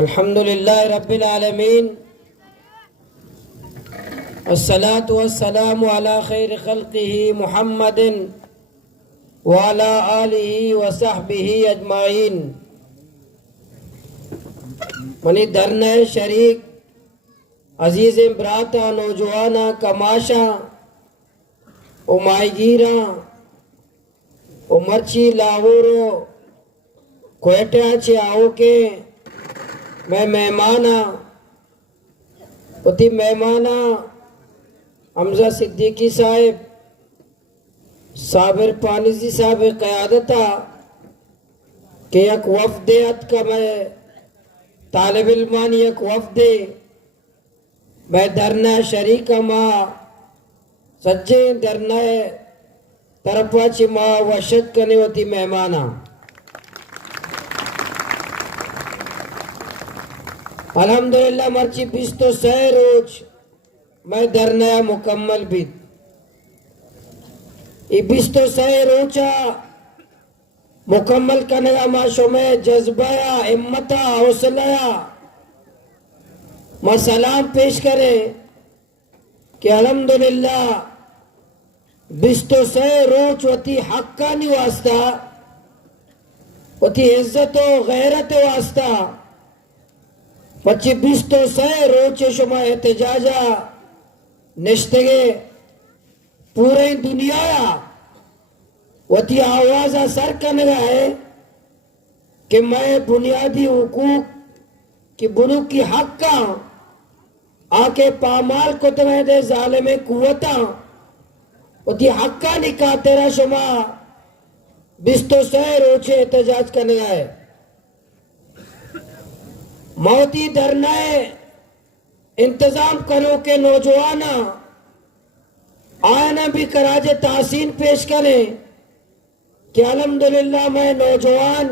अल्हम्दुलिल्लाह रब्बिल आलमीन अस्सलातु वस्सलामु अला खैर खल्क़िही मुहम्मदिन व अला आलिही व सहबिही अजमाइन। मनी दरने शरीक अजीज ब्राता नौजवाना कमाशा ओ माईगीरा ओ मर्ची लाहौरो कोयटा चे आओ के मैं मेहमाना उती मेहमाना हमजा सिद्दीकी साहिब साबिर पानीजी साहब क़यादता के एक वफ़द का मैं तालिब इल्मानी एक वफ़द मैं दरना शरीका माँ सज्जे दरना तरफाची माँ वशत करने होती मेहमाना अल्हम्दुलिल्लाह मर्ची बीस तो सह रोज मैं दरना मुकम्मल भी बीस तो सह रोचा मुकम्मल करने का माशो में जज्बाया हिम्मता हौसलाया मैं सलाम पेश करे कि अल्हम्दुलिल्लाह बीस तो सह रोज वती हक्कानी वास्ता वती इज्जत व गैरत वास्ता पच्ची बीस तो सह रोचे शुमा एहतजाजा निश्तगे पूरे दुनिया वती आवाज सर करने है कि मैं बुनियादी हुकूक की बुनुक की हक का आके पामाल को तुम्हें दे जालिम कुव्वता वती हक का निकाह तेरा शुमा बीस तो सह रोचे एहतजाज करने है मौती धरनाए इंतजाम करो के नौजवाना आना भी कराजे तासीन पेश करें कि अल्हम्दुलिल्लाह मैं नौजवान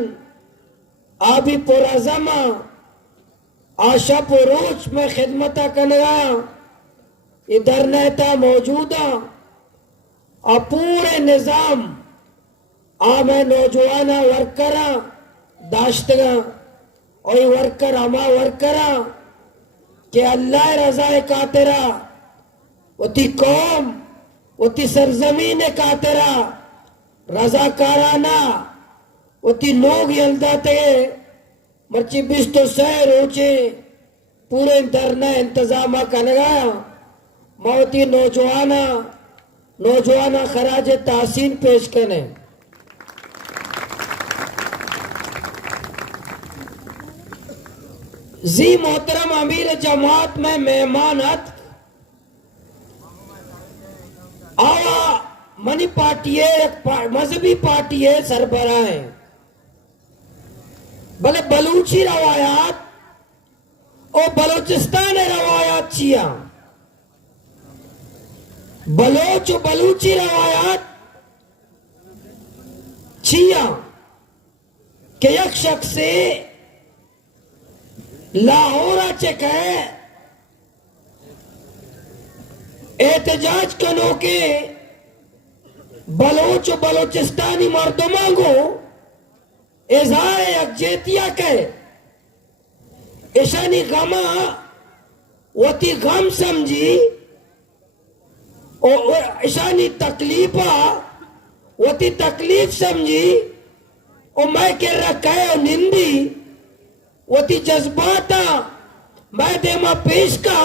आबी पुरज़मा आशा पुरोच में खिदमता करना इधर रहता मौजूदा और पूरे निज़ाम आ मैं नौजवाना वर्करा दाश्तगा और वर्कर अमा वर्करा के अल्लाह रज़ाए कातिरा उती कौम उती सरजमीन कातिरा रज़ाकाराना उती लोग यल्दाते मर्ची बीस तो सह रोचे पूरे दरना इंतजामा कनगा मौती नौजवाना खराज तासीन पेश करें। जी मोहतरम अमीर जमात में मेहमानत आवा मनी पार्टी है एक मजहबी पार्टी है सरबराह है भले बलूची रवायात और बलूचिस्तान रवायात छिया बलोच बलूची रवायात छिया के एक शख्स से लाहौरा चेक है एहतजाज कनो के बलोच बलोचिस्तानी मर्दों को इजहार यकजहतिया के ईशानी गमा वती गम समझी और ईशानी तकलीफा वती तकलीफ समझी और मैं कह रखा है निंदी वती जज्बाता मैं देमा पेश का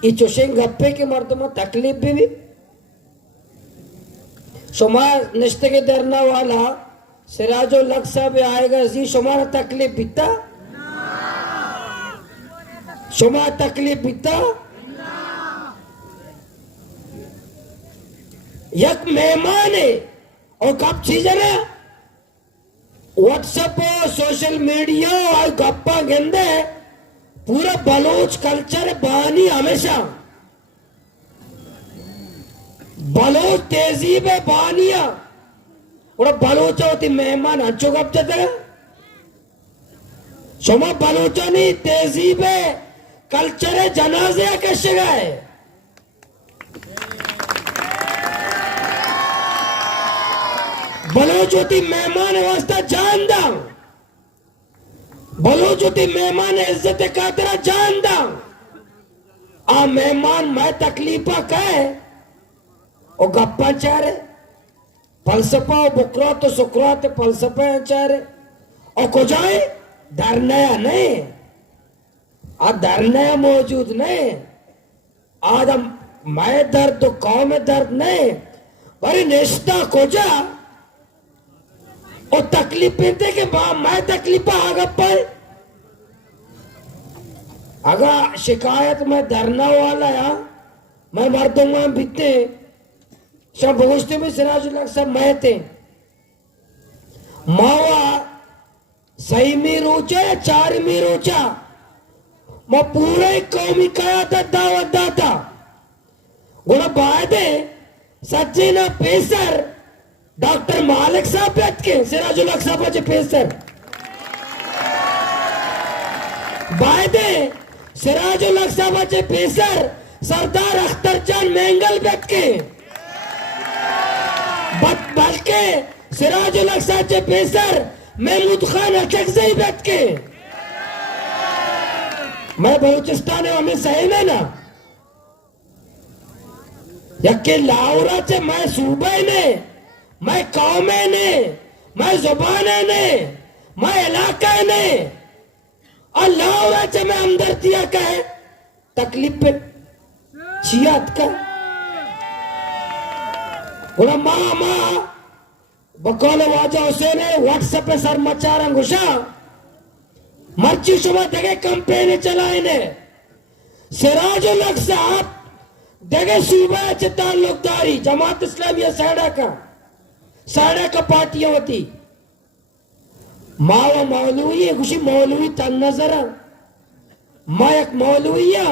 चुशेंग गप्पे के मर्दों तकलीफ भी शुमा निश्ते के दरना वाला सिराजो लग साहब आएगा जी शुमारा तकलीफ बीता शुमा तकलीफ बीता यक मेहमान है और कब चीज है ना व्हाट्सएप सोशल मीडिया और गप्पा गेंदे पूरा बलोच कल्चर बहानी हमेशा बलोच तेजीब है बहानिया और बलोचा होती मेहमान अच्छो गप जाते सोमा बलोचा नहीं तेजीब है कल्चर है जनाजे कैसे गए बलोच होती मेहमान वास्ता जानदा बलूचुती मेहमान इज्जत कातरा जानदा आ मेहमान मैं तकलीफा कहे और गप्पा चारे फलसफा और बुकरा तो सुकरात फलसफा चारे और को जाए धरनया नहीं आ धरनया मौजूद नहीं आज मैं दर्द तो कौम में दर्द नहीं पर निष्ठा को जा और तकलीफ थे कि मैं तकलीफा आगे पाए अगर शिकायत में धरना वाला या मैं मर्दों बीते सब भोजते में सिराजुल सब मैं थे मावा सही में रोचा या चार में रोचा मैं पूरे कौमी कया था दावत दाता गुना बायदे सच्चे ना पेसर डॉक्टर मालिक साहब बैठ के सिराजुल साहब जे पेसर बायदे सिराजुल साहब जे पेसर सरदार अख्तर चांद मेंगल बैठ के बल्कि सिराजुल साहब जे पेसर महमूद खान अकज़ई बैठ के मैं बलूचिस्तान में सही में ना यके लाहौरा से मैं सूबे ने मैं कौमे ने मैं जुबाने ने मैं इलाका ने और लाहौरा से मैं हमदर्दिया का है तकलीफ पे छियात का बोला माँ बकौल वाजा हुसैन व्हाट्सएप पे सर मचा रंगुशा मर्ची शुमा देखे कंपेनी चलाए ने सिराजुल हक साहब देखे सूबा से ताल्लुकदारी जमात इस्लामिया साड़ा का पार्टियां होती मावा मौलवी खुशी मौलवी तन नजर माँ एक मौलविया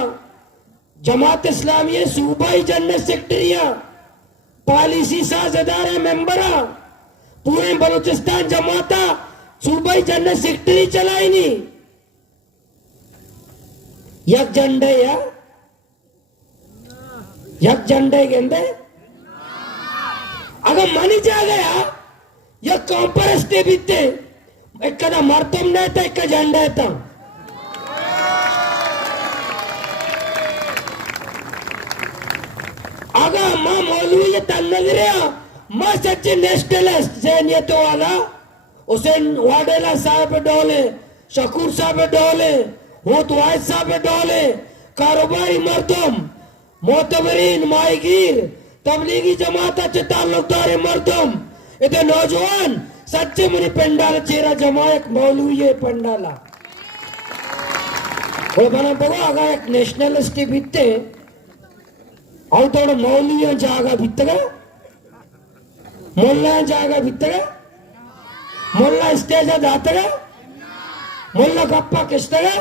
जमात इस्लामिया सूबाई जन्नत सेक्रेटरिया पॉलिसी साझेदार मेंबरा पूरे बलूचिस्तान जमाता सूबाई जन्नत सेक्रेटरी चलाई नहीं यक झंडे या यक झंडे गेंदे अगर मनी जा गया यह कॉम्परेस्टे बीते एक कदा मरतम नहीं था एक झंडा था अगर माँ मौलवी ये तन नजरिया माँ सच्ची नेशनलिस्ट जहनियतों वाला हुसैन वाडेला साहब डोले शकूर साहब डोले होत वाहिद साहब डोले कारोबारी मर्दम मोतबरीन माईगीर तबलीगी जमात चे ताल्लुकदार मर्दम इधर नौजवान सच्चे मुनि पंडाल चेहरा जमायक मौलवी ये पंडाला वो बना बगो आगा एक नेशनलिस्ट बीते और थोड़ा मौलवी जागा बीतगा मुल्ला जागा बीतगा मुल्ला स्टेज दातगा मुल्ला गप्पा किस्तगा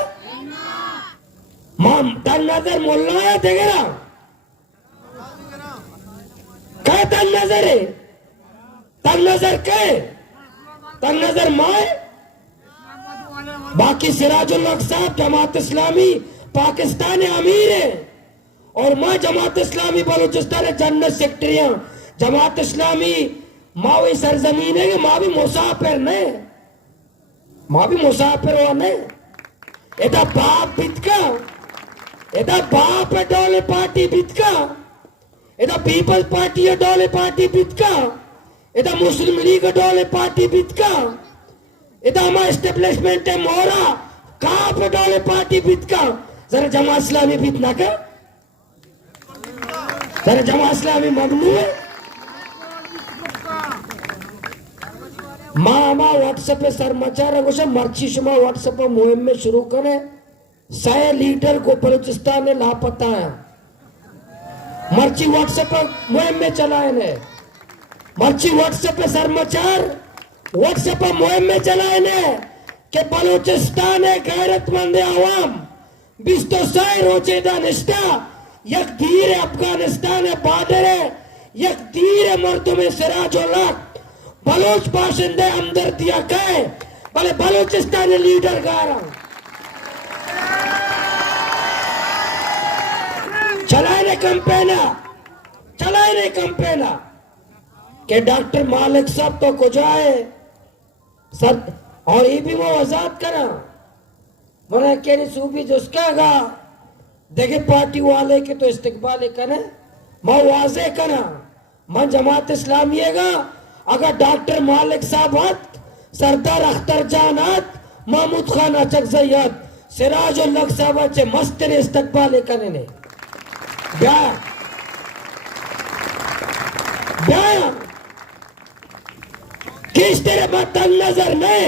मां तन नजर मुल्ला है देखेगा क्या तन नजर है तन नजर के तन नजर माए बाकी सिराजुल हक साहब जमात इस्लामी पाकिस्तान अमीर है और माँ जमात इस्लामी बलूचिस्तान जन्नत सेक्रेटरियां जमात इस्लामी माँ वही सरजमीन है कि माँ भी मुसाफिर ने माँ भी मुसाफिर हुआ ने इधर बाप बितका इधर बाप है डोले पार्टी बितका इधर पीपल्स पार्टी है डोले पार्टी बितका इधर मुस्लिम लीग डोले पार्टी बितका इधर हमारा एस्टेब्लिशमेंट है मोरा कहाँ पे डोले पार्टी बितका जरा जमा इस्लामी बितना का जरा जमा इस्लामी ममनू है माँ व्हाट्सएप पे सर मचा रहा है मर्ची शुमा व्हाट्सएप पर मुहिम में शुरू करे 100 लीटर को बलूचिस्तान ने लापता है मर्ची व्हाट्सएप पर मुहिम में चलाए ने मर्ची व्हाट्सएप पे सर मचार व्हाट्सएप पर मुहिम में चलाए ने कि बलूचिस्तान है गैरतमंद आवाम बिस्तो साय रोचेदा निष्ठा यक धीर अफगानिस्तान है बॉर्डर है यक धीर मर्दों में सिराजुल हक बलोच बाशिंदे हमदर्दिया कहे भले बलूचिस्तानी लीडर गा रहा चलाने कंपेना के डॉक्टर मालिक साहब तो को जाए सर और ये भी वो आजाद करा मैंने कहनी सूबी जुस्कागा देखे पार्टी वाले के तो इस्तिकबाल कने मैं वाजे कना मैं जमात इस्लामीगा अगर डॉक्टर मालिक साहब सरदार अख्तर जान महमूद खान अचकजैद सिराजुल हक साहब चे मस्तर इस्तकबाल कने ने ब्याह ब्याह किस तेरे मतन नजर ने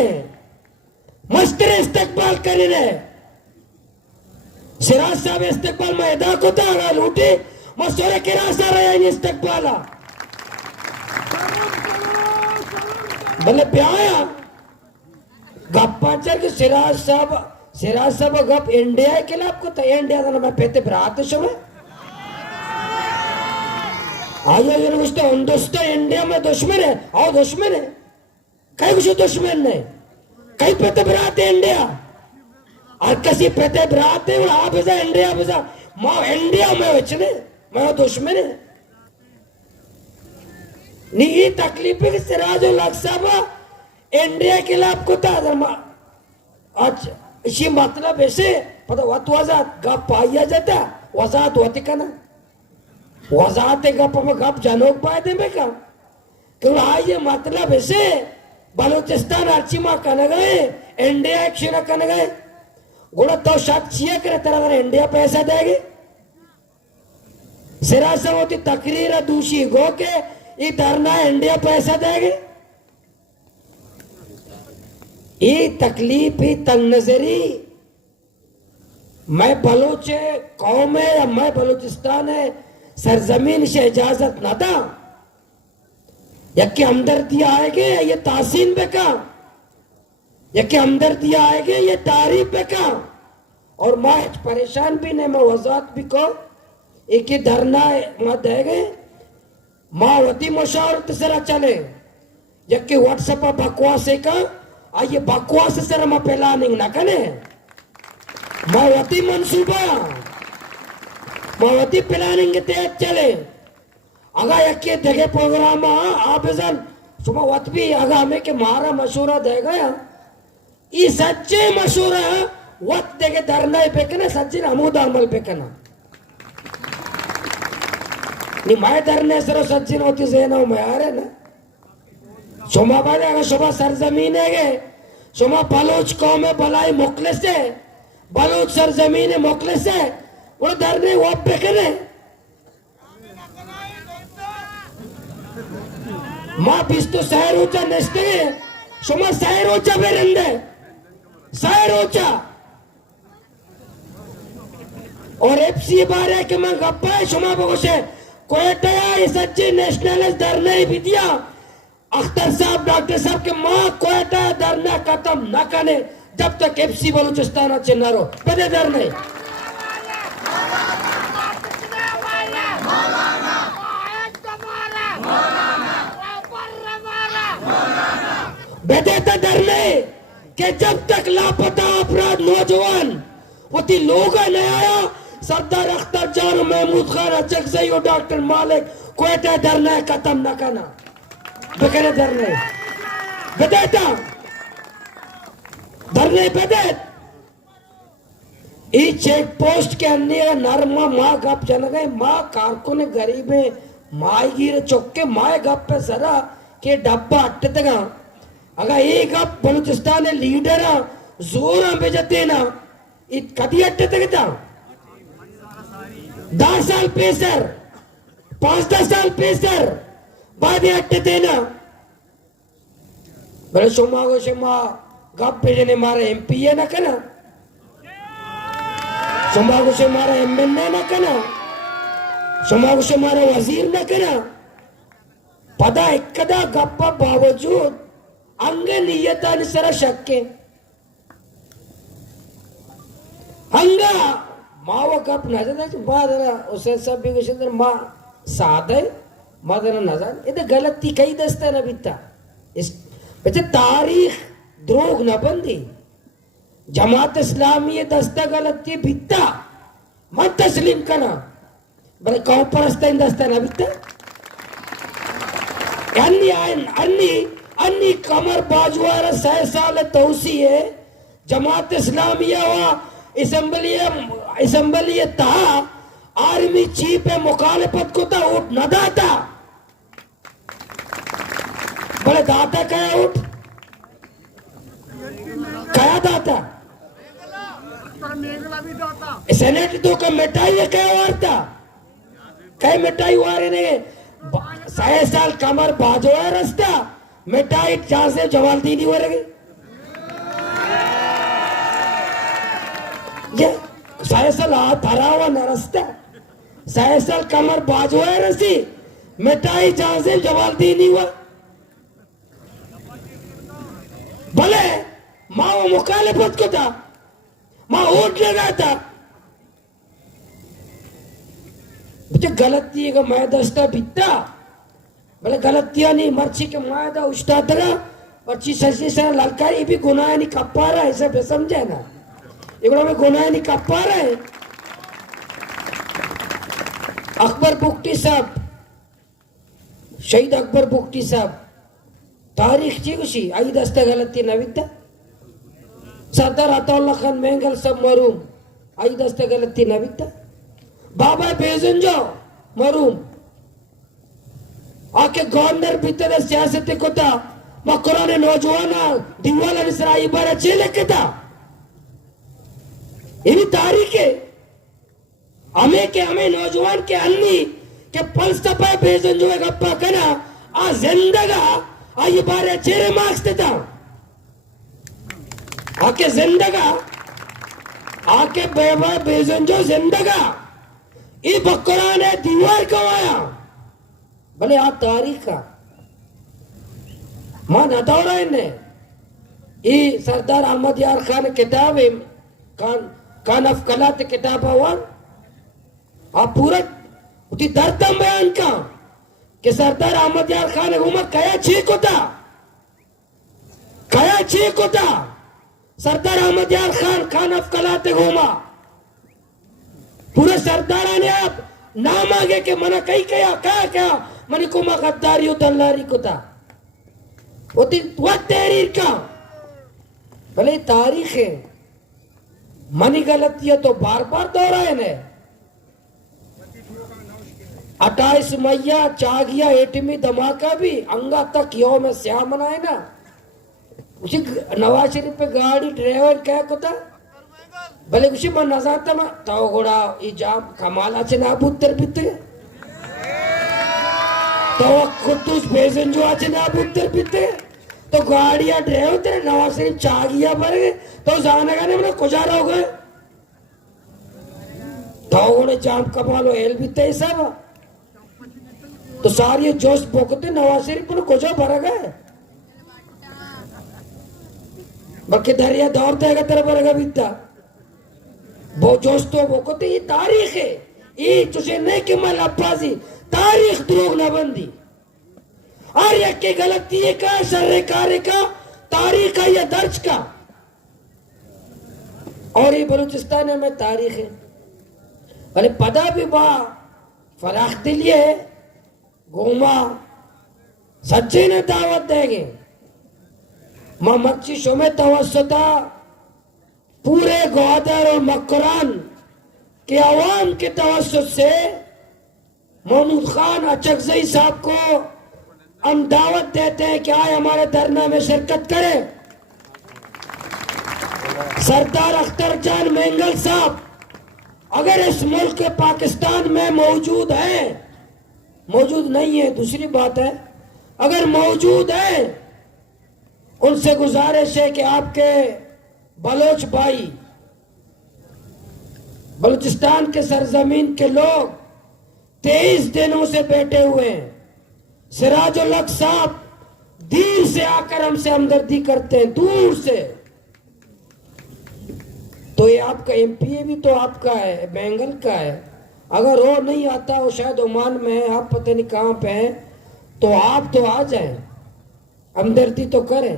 मस्तर इस्तकबाल कने ने सिराज साहब इस्तकबाल में अदा को था लूटी मसूरे किरासा रहे इस्तकबाला भले ब्याया गप्पाचर के सिराज साहब गप इंडिया के लिए आपको तो इंडिया का मैं पेते बरात समय आया ये कुछ तो हिंदुस्तान इंडिया में दुश्मन है और दुश्मन है कहीं कुछ दुश्मन नहीं कहीं पेते बरात है इंडिया और किसी पेते बरात है आप ऐसा इंडिया में माँ इंडिया में बचने मैं दुश्मन है नहीं तकलीफ है कि सिराजुल हक साहब इंडिया के लिए आपको था अच्छा इसी मतलब ऐसे पता वत वजात गप पाया जाता वजात होती का ना वजात गप में गप जनोक पाए थे मैं का क्यों आज ये मतलब ऐसे बलूचिस्तान अर्चिमा कन गए इंडिया क्षीण कन गए गुड़ा तो शायद चिया करे तेरा अगर इंडिया पैसा देगी सिरासा होती तकरीर दूसरी गो के ये धरना इंडिया पैसा देगी ये तकलीफ ही तंग नजरी मैं बलूच कौम है या मैं बलूचिस्तान है सरजमीन से इजाजत ना था या कि हमदर्दी आएगी ये तासीन बेका या कि हमदर्दी आएगी ये तारीफ बेका और मैं परेशान भी नहीं मैं वजात भी को एक ही धरना मत देगे माँ वती मुशावरत सरा चले या कि व्हाट्सएप बकवास का आइए बकवास सर मैं प्लानिंग ना कने मावती मंसूबा मावती प्लानिंग के तहत चले अगर यके देखे प्रोग्राम आप जन सुबह वत भी अगर हमें के मारा मशूरा देगा ये सच्चे मशूरा वत देखे धरना पे कना सच्चे अमूद अमल पे कना नहीं मैं धरने सर सच्ची होती सेना मैं आ रहे ना शोमा बाले अगर शोभा सरजमीन है शोमा बलोच कौम है बलाई मुखलिस है बलोच सरजमीन है मुखलिस है वो धरने वो पे करे माँ बिस्तु शहर ऊंचा नस्ते शोमा शहर ऊंचा बेरंदे शहर ऊंचा और एफसी बारे के मैं गप्पा है शोमा बगोशे कोयटा ये सच्ची नेशनलिस्ट धरने भी दिया अख्तर साहब डॉक्टर साहब के माँ कोयटा धरना खत्म न करने जब तक एफसी बलूचिस्तान चिन्ह रो पदे धरने बेदेता धरने के जब तक लापता अपराध नौजवान वो लोग नहीं आया सरदार अख्तर जान महमूद खान अचकजई और डॉक्टर मालिक कोयटा धरना खत्म न करना बकरे धरने बेदेता धरने बेदेत ई चेक पोस्ट के अन्य नरमा माँ गप चल गए माँ कारकुन गरीब है माँ गिर चौके माँ गप पे सरा के डब्बा अट्टे तक अगर ये गप बलूचिस्तान लीडर जोर बेजते ना कदी अट्टे तक था 10 साल पेसर 5-10 साल पेसर बाद अट्टे थे ना बड़े सोमा को सोमा गप भेजने मारे एमपी है ना कना सोमा को से मारा एमएलए ना कना सोमा को से मारा वजीर ना कना पदा एकदा गप्पा बावजूद अंग नियतानुसार शक्के हंगा माव गप नजर बादरा उसे सब भी कुछ माँ साधे मदर नजर इधर गलती कई दस्ता न बिता इस बच्चे तारीख द्रोग न बंदी जमात इस्लामी दस्ता गलती बिता मत तस्लीम करना बड़े कौन परस्ता इन दस्ता न बिता अन्नी अन्नी अन्नी कमर बाजुआर 6 साल तौसी है जमात इस्लामिया हुआ असम्बली था आर्मी चीफ है मुखालिफत को था उठ न दाता बोले दाता कया उठ कया दाता सेनेट तो का मिठाई है क्या वार्ता कई मिठाई वारे ने 6 साल कमर बाजो है रास्ता मिठाई जहां से जवाल दी नहीं हो रही ये 6 साल हाथ भरा हुआ न रास्ता 6 साल कमर बाजो है रसी मिठाई जहां से जवाल दी नहीं हुआ भले माँ वो मुखालिफत को था माँ वोट लगा था मुझे गलती का मैदस्ता बिता भले गलतियां नहीं मर्ची के मायदा उष्टा तरा मर्ची सच्ची से ललकारी भी गुनाह नहीं कपा रहा है सब समझे ना इकड़ो में गुनाह नहीं कपा रहा है अकबर बुगटी साहब शहीद अकबर बुगटी साहब तारीख ची कुशी आई दस्ता गलती नविता सरदार अताउल्ला खान मेंगल सब मरूम आई दस्ता गलती नविता बाबा बेजंजो मरूम आके गवर्नर भीतर सियासत को था मकरो ने नौजवाना दीवाला निसराई बारे चेले के था ये तारीख है हमें नौजवान के अन्नी के फलसफा बेजंजो एक अप्पा कना आ जिंदगा आ ये बारे चेरे मार्क्स देता आके जिंदगा आके बेवा बेजंजो जिंदगा ये बकरा ने दीवार कमाया भले आ तारीख का मां नदौरा ने ये सरदार अहमद यार खान किताब है कान ऑफ कलात किताब हुआ आप पूरा उठी दर्दम बयान का कि सरदार अहमद यार खान घूमा कया छीक होता सरदार अहमद यार खान ऑफ कलाते घूमा पूरे सरदारा ने आप नाम आगे के मना कई क्या मनी कुमा गद्दारी दल्लारी को था होती वक्त तहरीर का भले तारीख है मनी गलतियां तो बार बार दोहराए ने 28 मैया चागिया एटमी धमाका भी अंगा तक यो में श्याम मनाए ना उसी 89 रुपए गाड़ी ड्राइवर क्या को था भले उसी मन नजाता मा तो घोड़ा ये जाम कमाला से नाबूतर बिते तो कुत्तुस बेजंजो आचे नाबूतर बिते तो गाड़ियां ड्राइवर तेरे 89 चागिया भर गए तो जाने का नहीं मैंने गुजारा हो गए तो घोड़े जाम कमालो एल बिते सब तो सारी जोश बोकते 89 रुपए गुजो भर गए बाकी दरिया दौड़ देगा तेरे भरेगा बीता वो जोश तो बोकते ये तारीख है ये तुझे नहीं कि मैं लपाजी तारीख द्रोग न बंदी और एक की गलती है का सरकारी का तारीख का या दर्ज का और ये बलूचिस्तान में तारीख है भले पदा भी बा फराख दिलिए घूमा सच्चे ने दावत देंगे मां मक्सी शोमे तवस्सुता पूरे ग्वादर और मकरान के अवाम के तवस्सुत से महमूद खान अचकजई साहब को हम दावत देते हैं कि आए हमारे धरना में शिरकत करें सरदार अख्तर जान मेंगल साहब अगर इस मुल्क के पाकिस्तान में मौजूद है मौजूद नहीं है दूसरी बात है अगर मौजूद है उनसे गुजारिश है कि आपके बलोच भाई बलूचिस्तान के सरजमीन के लोग 23 दिनों से बैठे हुए हैं सिराजुल हक साहब दूर से आकर हमसे हमदर्दी करते हैं दूर से तो ये आपका एमपीए भी तो आपका है बेंगल का है अगर वो नहीं आता वो शायद ओमान में है आप पता नहीं कहां पे हैं तो आप तो आ जाएं हमदर्दी तो करें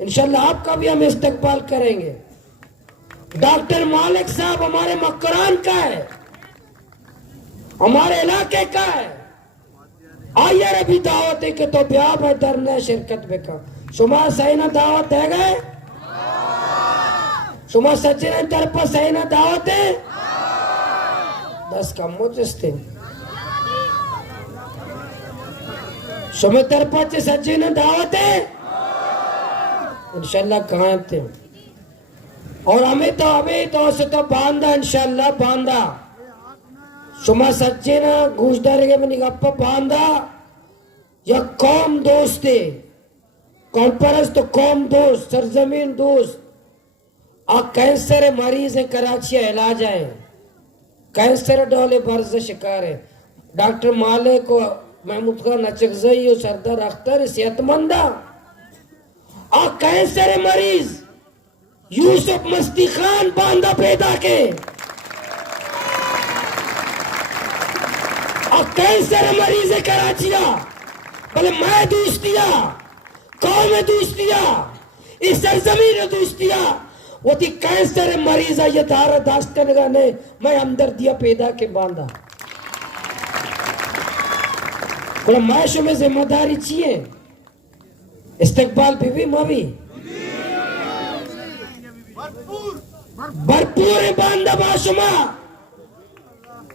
इंशाल्लाह आपका भी हम इस्तकबाल करेंगे डॉक्टर मालिक साहब हमारे मकरान का है हमारे इलाके का है आइए अभी दावत है कि तो ब्याह है धरना शिरकत में का शुमार सही ना दावत है गए शुमा सचिन तरफ सही ना दावत है 10 कम होते शुमा तरफ सचिन दावत है इंशाल्लाह कहाँ थे और हमें तो से तो बांधा इंशाल्लाह बांधा शुमा सचिन घूसदारी के मैंने गप्पा बांधा या कौम दोस्त है कॉन्फ्रेंस तो कौम दोस्त सरजमीन दोस्त आ कैंसर मरीज है कराची इलाज है कैंसर डोले बर्ज शिकार है डॉक्टर माले को महमूद खान नचकजई सरदार अख्तर सेहतमंदा आ कैंसर मरीज यूसुफ मस्ती खान बांधा पैदा के आ कैंसर मरीज है कराचिया बोले मैं दोस्तिया कौन में दोस्तिया इस सरजमीन में दोस्तिया वो थी कैंसर मरीज है ये दारा दास्त करने ने मैं अंदर दिया पैदा के बांधा बोले मैशो में जिम्मेदारी चाहिए इस्तेकबाल बीवी मवी भरपूर है बांधा बाशुमा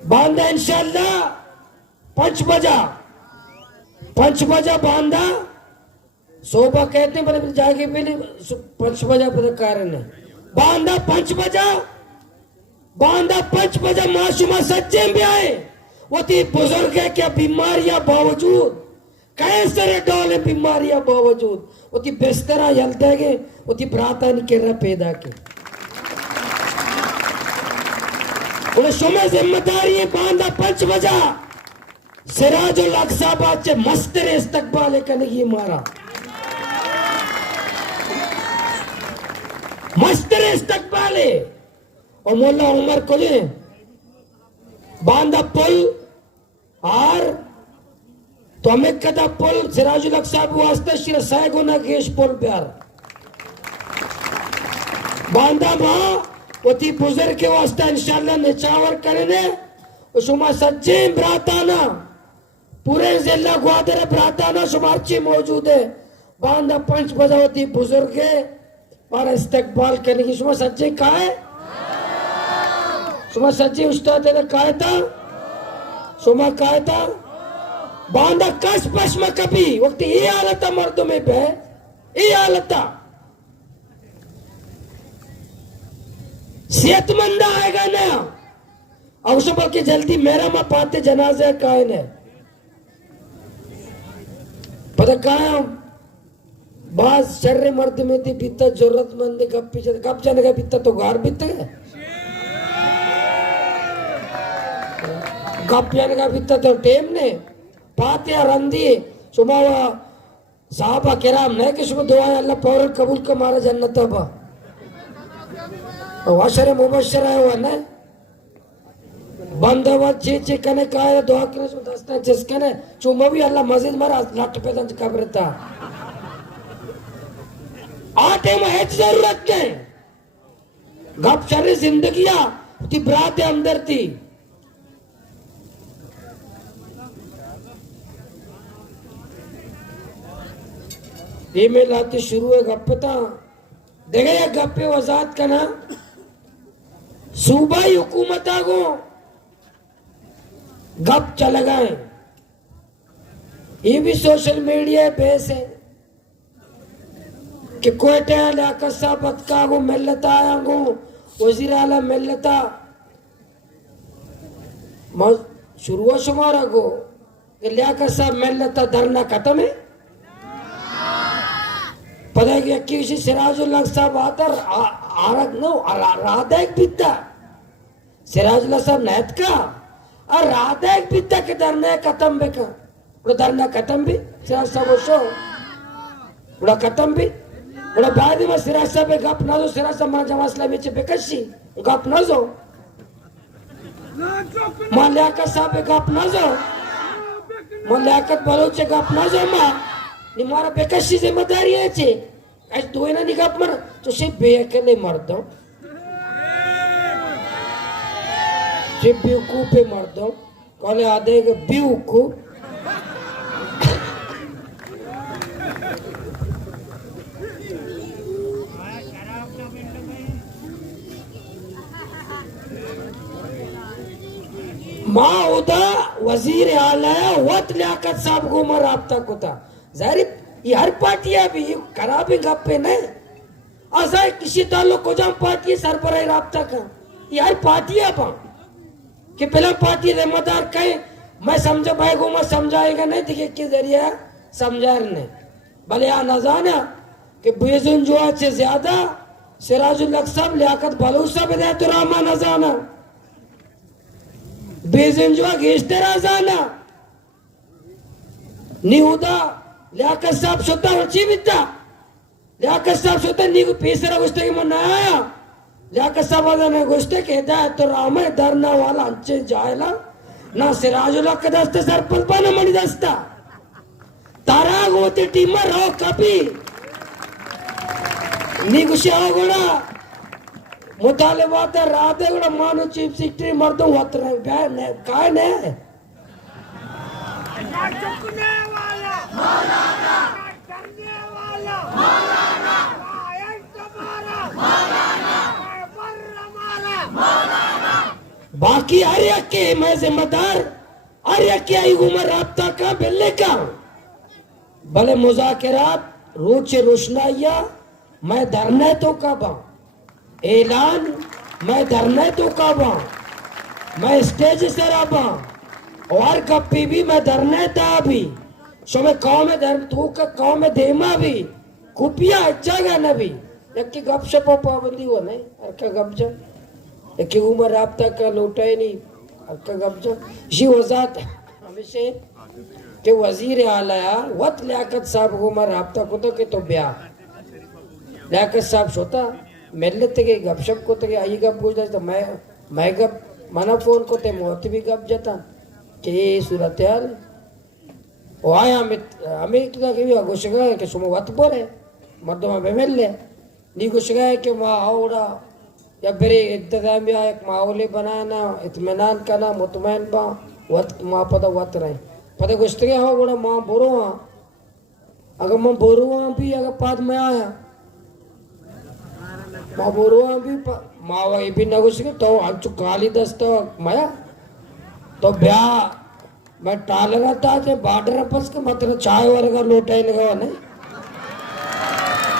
बांधा इंशाल्लाह 5 बजा बांधा सोबा कहते हैं बड़े जाके पहले 5 बजा पता कारण है बांधा 5 बजा माशुमा सच्चे में आए वो थी बुजुर्ग है क्या बीमारियां बावजूद कैंसर डोले बीमारियां बावजूद वो थी बिस्तरा हलते गए वो थी भ्राता नहीं कर रहा पैदा के उन्हें शुमे जिम्मेदारी है बांधा 5 बजा सिराजुल अक्सा बाचे मस्तर इस्तकबाल करने की मारा मस्तर इस्तकबाल और मोल्ला उमर को ले बांधा पुल और तो हमें कदा पुल सिराजुल अक्सा वास्ते शिर सायगुना केश पुल प्यार बांधा मां वो थी बुजुर्ग के वास्ते इंशाल्लाह निचावर करने शुमा सच्चे ब्राताना पूरे जिला ग्वादर ब्राताना शुमार्ची मौजूद है बांधा 5 बजा होती बुजुर्ग है और इस्तकबाल करने की शुमा सच्चे कहा है शुमा सच्चे उस्ताद ने कहा था शुमा कहा था बांधा कस पश्म कभी वक्त ये हालत मर्दों में बह ये हालत सेहतमंद आएगा ना अवसर पर के जल्दी मेरा मां पाते जनाजे कायन है पता कहा बाज शर्रे मर्द में थी बीता जरूरतमंद गप जाने का बीता तो घर बीते गप जाने का बीता तो टेम ने पाते रंदी सुबह साहबा किराम ने कि सुबह दुआएं अल्लाह पौर कबूल का मारा जन्नत बा वाशर मुबशर है वो ना बंदवा चे कने काया दुआ करे सो दस्ता जिसके ने चुम्मा भी अल्लाह मस्जिद मारा लट पे तंज कब्र था आटे में है जरूरत के गप चरी जिंदगियां ती बरात अंदर थी ये में लाते शुरू है गप्पता देखे या गप्पे वजात का ना सूबाई हुकूमता को गप चल गए ये भी सोशल मीडिया पे से कि कोयटे लियाकत साहब बदका को मिलता आया को वजीर आला मिलता शुरू शुमारा को लियाकत साहब मिलता धरना खत्म है पता है कि किसी सिराजुल्लाह साहब आता आरग नो राधा एक बित्ता सिराजुल्लाह साहब नैत का और राधा एक बित्ता के धरना खत्म भी का उड़ा धरना खत्म भी सिराज साहब शो उड़ा खत्म भी उड़ा बाद में सिराज साहब गप ना जो सिराज साहब मां जवासला में बेकशी गप ना जो मां लियाकत साहब गप ना जो मां लियाकत बलोच गप ना जो मां निमारा बेकशी जिम्मेदारी है चे आज दो ना निकाप मर तो सिर्फ बेअकेले मर दो सिर्फ बेवकूफ पे मर दो कॉले आधे के बेवकूफ माँ उदा वजीर आला वत लियाकत साहब को उमर राबता को था जाहिर ये हर पार्टियां भी खराबी गप्पे ने असा किसी ताल्लुक को जम पार्टी सरबराही राबता का ये हर पार्टियां पा कि पहला पार्टी जिम्मेदार कहे मैं समझो भाई को मैं समझाएगा नहीं दिखे के जरिए समझाने भले आ न जाना कि बेजुन जुआ से ज्यादा सिराजुल हक साहब लियाकत भलूसा बदे तो रामा न जाना बेजुन जुआ गेस्टर आ जाना निहुदा लियाकत साहब सुद्धा वची बिता लियाकत साहब सुद्धा नीगु पेसरा गुस्ते के मन आया लियाकत साहब ने गुस्ते के हिदायत तो रामा दरना वाला अंचे जायला ना सिराजुल हक दस्ते सरपंच बना मणि दस्ता तारा गोती टीम रहो कभी नीगु शागुड़ा मुतालिबात राधे गुड़ा मानो चीफ सेक्रेटरी मर्दों वत रहे बहन काय ने चुकने वाला मौलाना करने वाला मौलाना मौलाना मौलाना बाकी हर एक के मैं जिम्मेदार हर एक की आई उमर राब्ता का बिल्ले का भले मुजाकिरात रोज रोशनाइया मैं धरने तो कबा ऐलान मैं धरने तो कबा मैं स्टेज से रबा और कभी भी मैं धरने था भी सो मैं गाँव में धर्म तू का गाँव में देमा भी खुपिया जगह न भी एक की गपशप पाबंदी हो नहीं और क्या गपशप एक की उम्र राब्ता का लौटा ही नहीं और क्या गपशप इसी वजात हमेशा के वजीर आला वत लियाकत साहब को उम्र राब्ता को तो ब्याह लियाकत साहब सोता मेरे ते गपशप को तो आई गप पूछता तो मैं गप मना फोन को ते मोती भी गप जाता कि सूरत यार ओ आया हमें तो कि गुस्सा है कि सुम वत बोले मर्दों में मिल ले नी गुस्सा है कि माँ आओड़ा या बेरे इंतजाम या एक माहौल बनाना इत्मीनान करना मुतमैन बा वत माँ पता वत रहे पता गुस्सा है हो बड़ा माँ बोरो अगर मैं बोरो भी अगर पाद में आया माँ बोरो भी माँ वही भी न गुस्सा तो आज चुकाली दस्ता माया तो ब्याह मैं टाल रहा था कि बार्डर पस के मतलब चाय वर्ग लोटे लगा नहीं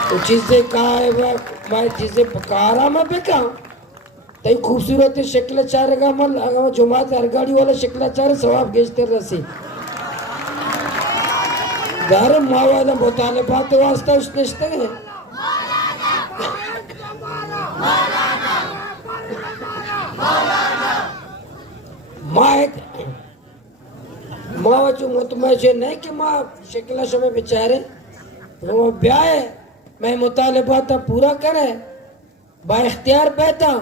तो चीजें कहा है मैं चीजें पका रहा मैं बेका तई खूबसूरत शक्ल चार का मन लगा जुमात हरगाड़ी वाला शक्ल चार सवाब गेजते रसी घर मावा ने बताने बात वास्ता उसने इस्ते माँ जो मुतमैन से नहीं कि माँ शक्ल समय बेचारे वो ब्याह है मैं मुतालिबात पूरा करे बाख्तियार बैठा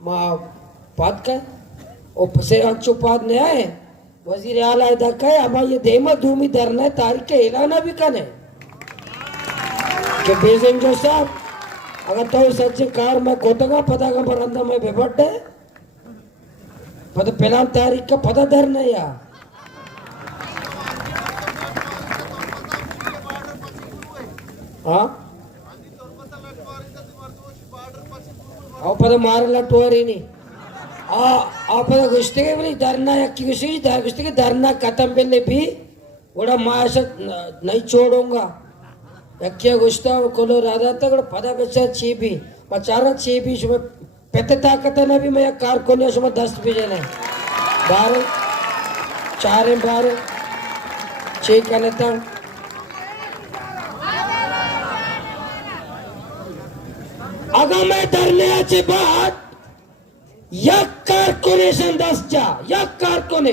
माँ बात कर और से अच्छो पाद ने आए वजीर आला इधर कहे हमारा ये देमा धूमी धरना तारीख के ऐलाना भी कने कि बेजन जो साहब अगर तो सच्चे कार में कोटगा पता का बरंदा में बेबटे पता पहला तारीख का पता धरना या हाँ आओ पता मार लटवारी नहीं आप पता गुस्ते के बोली धरना या की गुस्ते के धरना खत्म पहले भी बड़ा माशा नहीं छोड़ूंगा यक्या गुस्ता कोलो राधा तक पता बच्चा ची भी मचारा ची भी सुबह पेते ताकत ना भी मैं कार को नहीं सुबह 10 बजे ने 12 4 12 6 का नेता अगर मैं धरने आचे बात यक कारकोनेशन दस जा यक कारकोने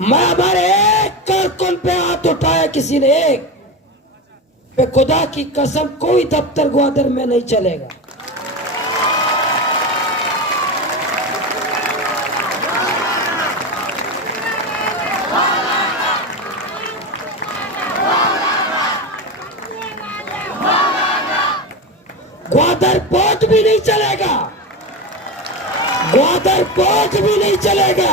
मैं हमारे एक कारकुन पे हाथ उठाया किसी ने एक पे खुदा की कसम कोई दफ्तर ग्वादर में नहीं चलेगा ग्वादर पोर्ट भी नहीं चलेगा ग्वादर पोर्ट भी नहीं चलेगा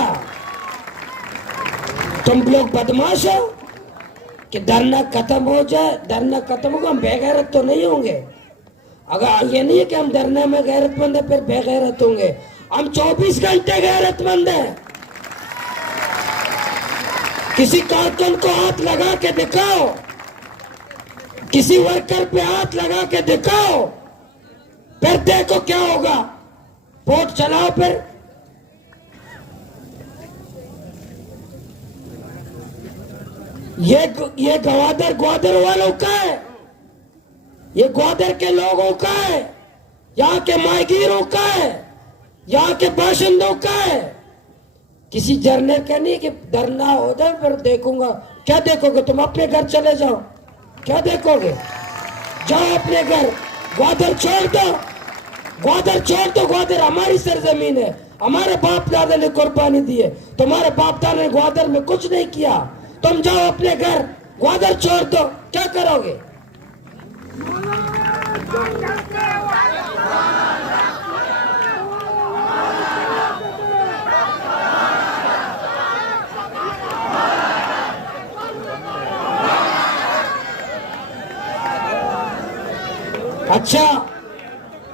तुम लोग बदमाश हो कि धरना खत्म हो जाए धरना खत्म होगा हम बेगैरत तो नहीं होंगे अगर ये नहीं है कि हम धरने में गैरतमंद है फिर बेगैरत होंगे हम 24 घंटे गैरतमंद हैं। किसी कारकुन को हाथ लगा के दिखाओ, किसी वर्कर पे हाथ लगा के दिखाओ, फिर देखो क्या होगा। वोट चलाओ फिर। ये ग्वादर वालों का है, ये ग्वादर के लोगों का है, यहाँ के माहीगीरों का है, यहाँ के बाशिंदों का है। किसी जर्नल का नहीं कि धरना हो जाए फिर देखूंगा। क्या देखोगे तुम? अपने घर चले जाओ। क्या देखोगे? जाओ अपने घर। ग्वादर छोड़ दो, ग्वादर छोड़ दो। ग्वादर हमारी सरजमीन है, हमारे बाप दादा ने कुर्बानी दी है। तुम्हारे बाप दादा ने ग्वादर में कुछ नहीं किया। तुम जाओ अपने घर, ग्वादर छोड़ दो। क्या करोगे? अच्छा,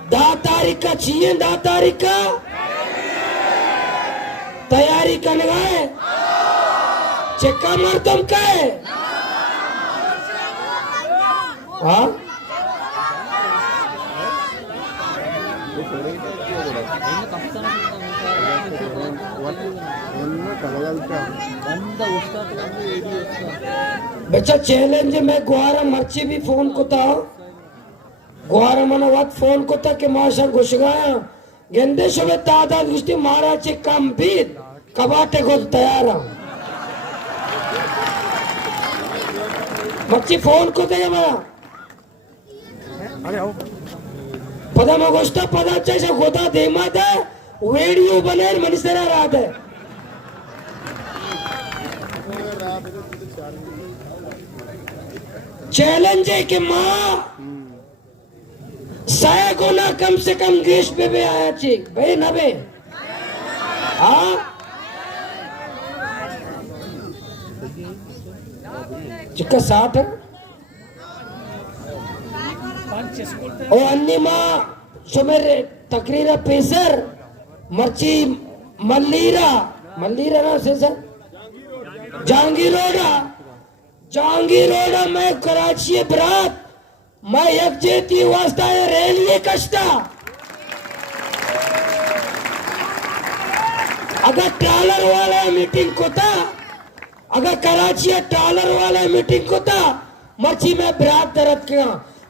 10 तारीख का चाहिए, 10 तारीख का तैयारी करने गए। चक्का मार तुम का है? हाँ, बच्चा चैलेंज में गुआरा मर्ची भी फोन को था। गुआरा मन वत फोन को था कि माशा घुस गया गेंदे शुभे तादाद गुस्ती महाराज कम भी कबाटे को तैयार हूं। मर्ची फोन को थे मेरा पदा मगोष्टा पदा चाहिए गोदा देमा दे वीडियो बने मनीषरा रात है। चैलेंज है कि माँ 100 गुना कम से कम देश पे भी आया चीक भाई ना बे। हाँ, चिक्का 60 है और अन्य माँ जो मेरे तकरीरा पेसर मर्ची मल्लीरा मल्लीरा ना से सर जहांगीरोड़ा मैं कराची बरात मैं यकजेती वास्ता है रेलिए कश्ता। अगर ट्रालर वाला मीटिंग को था, अगर कराची ट्रालर वाला मीटिंग को था मर्ची में बरात दरद किया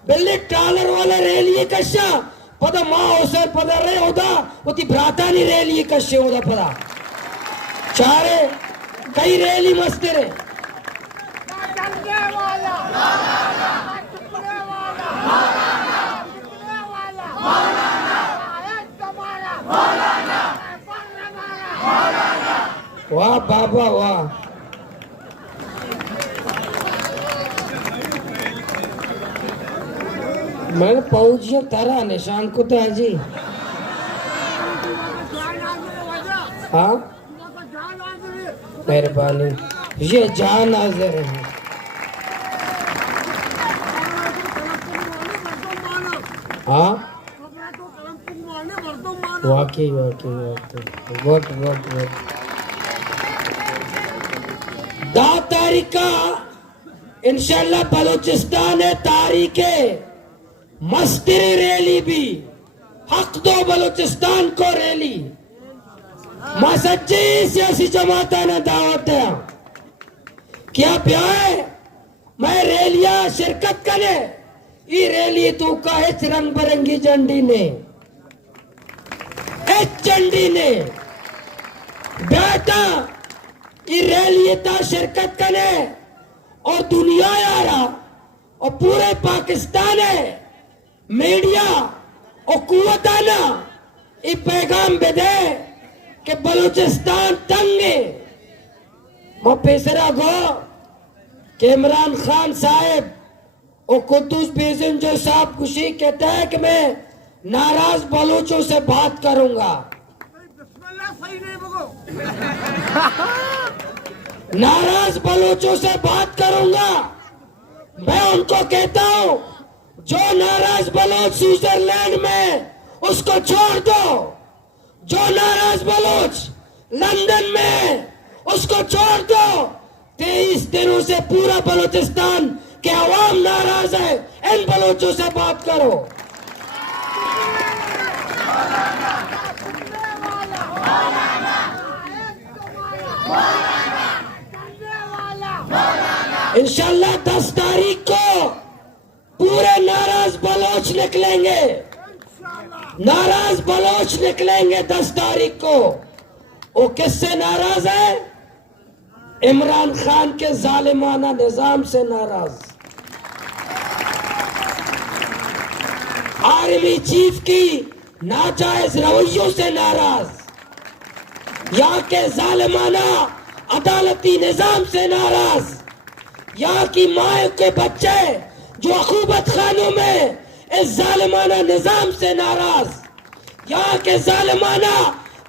बिल्ली ट्रालर वाला रेलिए कश्ता पद माँ उसे पद रे होता उती भ्राता नहीं रेलिए कश्ते होता पदा चारे कई रेली मस्ते रे वाह बाबा वाह। मैंने पहुंचिया तारा निशान को तो जी। हाँ, मेहरबानी, ये जान हाजिर है। हाँ, वाकई वाकई वाकई बहुत बहुत बहुत 10 तारीख का इंशाल्लाह बलूचिस्तान है तारीख है मस्तिरी रैली भी हक दो बलूचिस्तान को रैली मां सच्ची सियासी जमाता ने दावत है क्या प्यार मैं रैलियां शिरकत करे ये रैली तू का है रंग बिरंगी झंडी ने झंडी ने बेटा ये रैली ता शिरकत करे और दुनिया यारा और पूरे पाकिस्तान है मीडिया और कुव्वताना ये पैगाम बेदे कि बलूचिस्तान तंगे वो पेसरा गो कि इमरान खान साहब और कुद्दूस बेजन जो साहब खुशी कहते हैं कि मैं नाराज बलूचों से बात करूंगा। नाराज बलूचों से बात करूंगा। मैं उनको कहता हूं जो नाराज बलूच स्विट्जरलैंड में उसको छोड़ दो जो नाराज बलोच लंदन में, उसको छोड़ दो। 23 दिनों से पूरा बलूचिस्तान के अवाम नाराज है। इन बलोचों से बात करो। इंशाल्लाह 10 तारीख को पूरे नाराज बलोच निकलेंगे। नाराज बलोच निकलेंगे 10 तारीख को। वो किससे नाराज है? इमरान खान के जालिमाना निजाम से नाराज, आर्मी चीफ की नाजायज रवैयों से नाराज, यहाँ के जालिमाना अदालती निजाम से नाराज, यहाँ की माँ के बच्चे जो अखूबत खानों में इस जालिमाना निजाम से नाराज, यहाँ के जालिमाना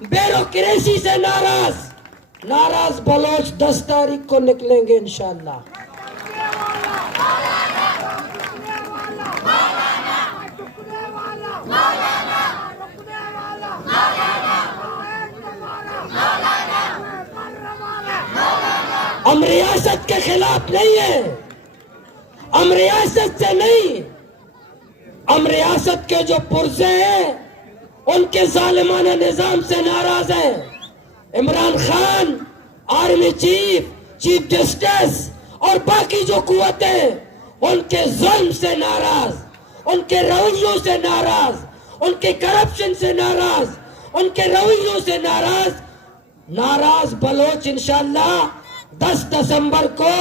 ब्यूरोक्रेसी से नाराज। नाराज बलोच 10 तारीख को निकलेंगे इंशाअल्लाह। हम रियासत के खिलाफ नहीं है, हम रियासत से नहीं, हम रियासत के जो पुरजे हैं उनके जालिमाना निजाम से नाराज हैं। Imran Khan, army chief, chief justice और बाकी जो कुव्वतें उनके जुल्म से नाराज, उनके रवैयों से नाराज, उनके करप्शन से नाराज, उनके रवैयों से नाराज। नाराज बलोच इंशाअल्लाह 10 दिसंबर को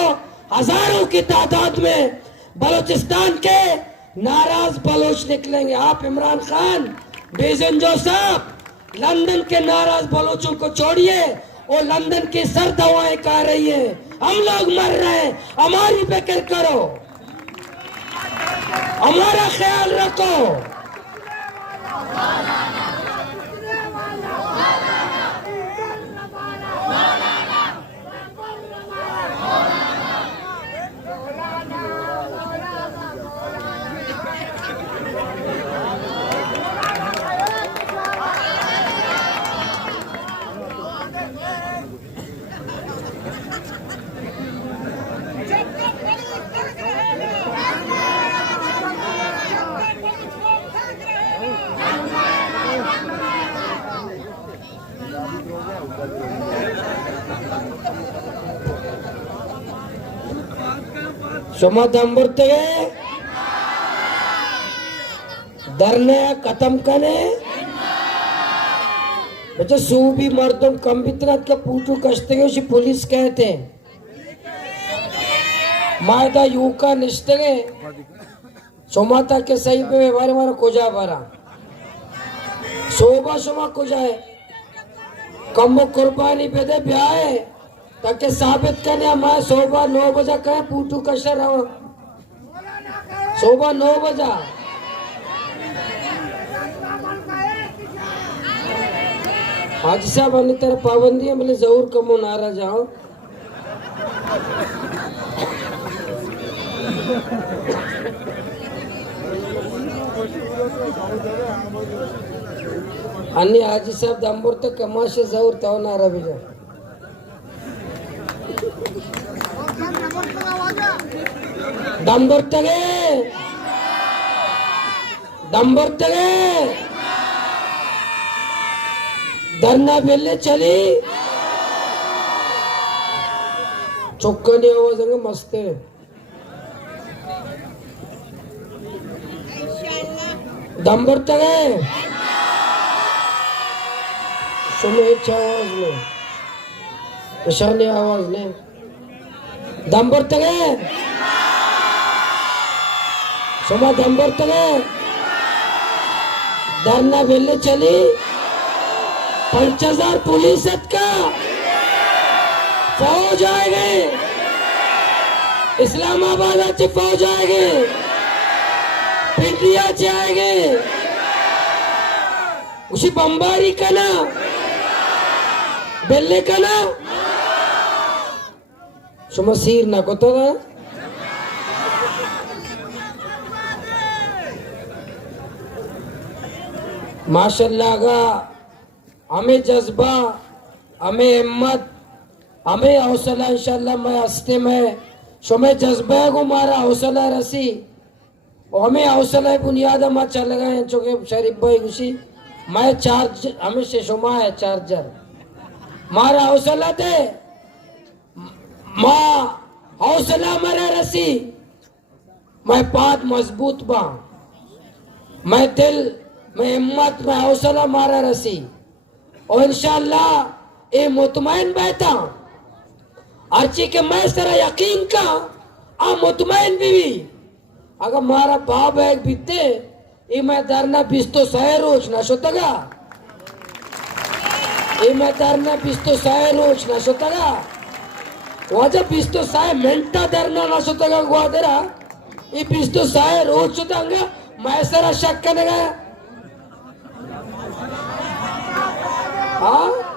हजारों की तादाद में बलूचिस्तान के नाराज बलोच निकलेंगे। आप Imran Khan, basin Joseph, London के नाराज बलोचों को छोड़िए। और लंदन की सर दवाएं खा रही है, हम लोग मर रहे हैं, हमारी फिक्र करो, हमारा ख्याल रखो। सुमदंबुर्ते धरने खत्म करे बच्चे सूबी मर्दम कम बितरत के पूटू कश्ते के पुलिस कहते हैं मायदा यूका निश्ते सोमाता के सही पे बारे मारा कोजा बारा सोबा सोमा कोजा है कम कुर्बानी पे दे ब्याह है ताकि साबित करने मैं सोबा 9 बजे कहे पूटू कशर रहो सोबा 9 बजा हाजी साहब अन्य तरह पाबंदी है बोले जरूर कमो नारा जाओ अन्य हाजी साहब दम्बुर तक कमाशे जरूर ताओ नारा भी जाओ दम्बुर तगे धरना बेले चली चौक्कनी आवाज है मस्त है दम्बर तगे सुनो अच्छा आवाज में निशानी आवाज ने दम्बर तगे सुमा दम्बर तगे धरना बेले चली 5000 पुलिस का फौज आएगे इस्लामाबाद अच्छे फौज आएगे पिंडिया चे आएगे उसी बम्बारी का ना बेल्ले का ना सुमसीर ना को तो माशाल्लाह का हमें जज्बा, हमें हिम्मत, हमें हौसला इंशाल्लाह मैं हस्ते में शोमे जज्बा को मारा हौसला रसी और हमें हौसला बुनियाद में चल गए चुके शरीफ भाई खुशी मैं चार्ज हमें से शुमा है चार्जर मारा हौसला दे माँ हौसला मरा रसी मैं पात मजबूत बा मैं दिल मैं हिम्मत मैं हौसला मारा रसी और इंशाल्लाह ये मुतमैन बैठा अर्ची के मैं सरा यकीन का आ मुतमैन भी अगर मारा बाप है बीते ये मैं दरना बिस्तो सहे रोज ना सोतगा ये मैं दरना बिस्तो सहे रोज ना सोतगा वजह बिस्तो सहे मिनटा दरना ना सोतगा ग्वादरा ये बिस्तो सहे रोज सोतंगा मैं सरा शक करने गया हाँ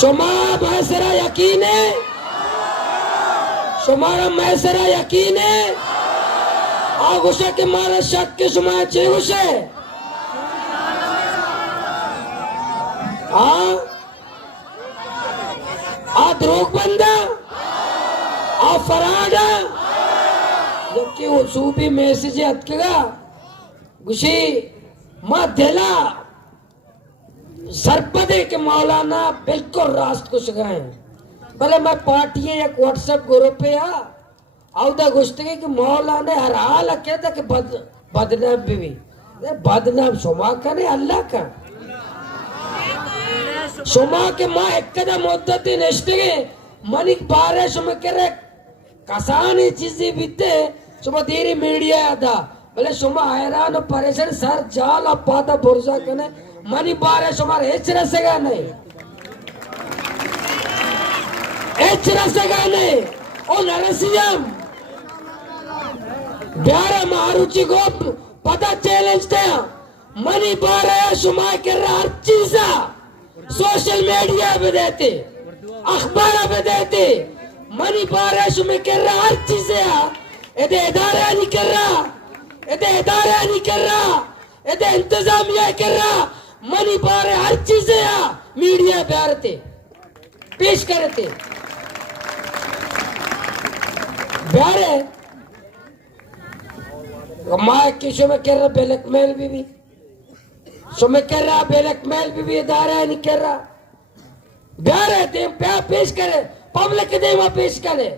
शुमा मैसरा यकीन है शुमारा मैसरा यकीन है आगुशा के मारा शक के शुमा चेगुशे आ द्रोग बंदा आ फराडा जबकि वो सूबी मैसेज अतकेगा गुशी मां दिला सरपदे के मौलाना बिल्कुल रास्त कुछ गए भले मैं पार्टी एक व्हाट्सएप ग्रुप पे आउदा गुश्तगी के मौलाना हर हाल कहता कि बदनाम भी बदनाम शुमा का नहीं अल्लाह का शुमा के माँ एक कदम मुद्दत निष्ठगे मनिक बारे शुमा करे कसानी चीजें बीते शुमा देरी मीडिया आदा भले शुमा हैरान और परेशान सर जाल अब पाता भरोसा करने मनी बारे शुमार हेचरा सेगा नहीं हेचरा सेगा नहीं ओ नरसिंहम ब्यारे मारुचि को पता चैलेंज थे मनी बारे शुमार के हर चीज़ा सोशल मीडिया पे देते अखबार पे देते मनी बारे शुमार के हर चीज़े इधर इदारा नहीं कर रहा इधर इदारा नहीं कर रहा इधर इंतजामिया कर रहा मनी बारे हर चीजें मीडिया पे आते पेश करते ब्यारे माँ की शो में कर रहा ब्लैकमेल भी शो में कर रहा ब्लैकमेल भी इदारा नहीं कर रहा ब्यारे दे पेश करे पब्लिक दे वहां पेश करे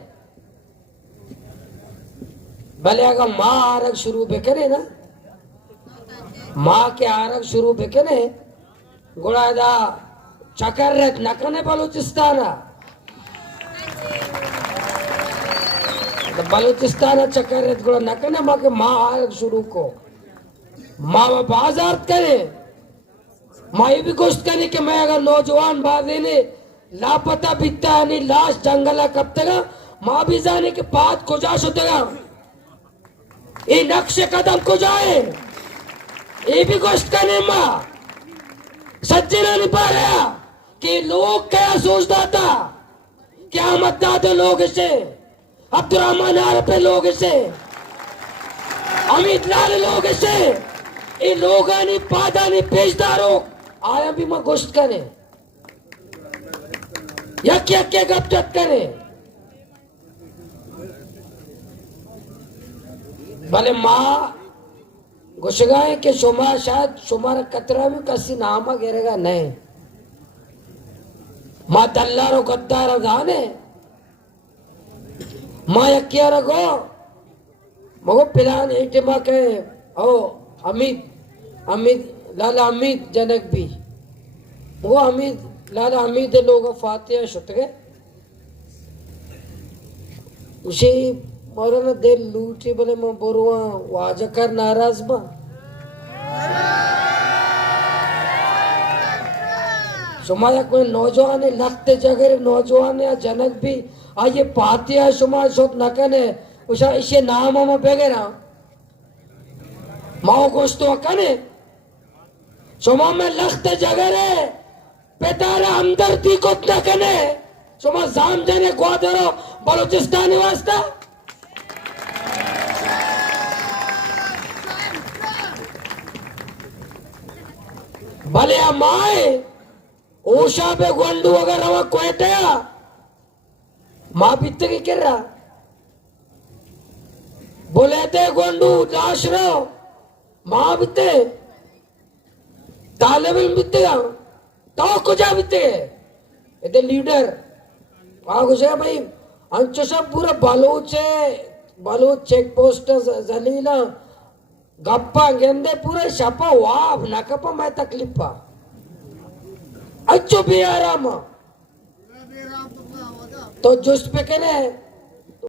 भले अगर माँ आरग शुरू पे करे ना माँ के आरग शुरू पे करे गुड़ादा चकर रख नकने बलूचिस्तान बलूचिस्तान चकर रख गुड़ा नकने माँ के माँ आरग शुरू को माँ बाजार करे माँ ये भी कोशिश करे कि मैं अगर नौजवान बादे ने लापता बिता नहीं लाश जंगला कब तक माँ भी जाने के बाद को जा सुतेगा ये नक्शे कदम को जाए ये भी गोश्त करने माँ सच्चे नहीं पा रहा कि लोग क्या सोचता था क्या मत दादे लोग इसे अब्दुर्रहमान आरफे लोग इसे अमित लाल लोग इसे ये लोग नहीं पादा नहीं पेशदारों आया भी माँ गोश्त करे यक यक के गपचप करे भले माँ गुशगाए के शुमार शायद शुमार कतरा भी कसी नामा गिरेगा नहीं माँ दल्लारो गद्दारो गाने माँ यकिया रखो मगो पिलान एटे माँ के ओ अमित लाला अमित जनक भी वो अमित लाला अमित लोग फातिहा शुतगे उसे मौलाना दिल लूटे बोले मैं बोरुआ वाजकर नाराज बा शुमाया कोई नौजवान लगते जगह नौजवान या जनक भी आइए पाते हैं शुमा शोक न कने उसे इसे नाम हम बेगेरा माओ गोश्तो कने शुमा में लगते जगह रे पेतारा हमदर्दी को न कने शमा जाम जाने ग्वादरो बलूचिस्तानी वास्ता भले माए ओशा पे गोंडू अगर रवा क्वेटे माँ बीते की कर रहा बोले थे गोंडू दाश रहो माँ बीते तालेबिल बीते तो कुछ बीते ये लीडर वहाँ कुछ है भाई आमच्या सब पूरा बलूच चेक पोस्ट झाली ना गप्पा गेंदे पूरे शापा वाप नाकपा मैं तकलीफा अच्छो भी आराम तो जुस्त पे कहने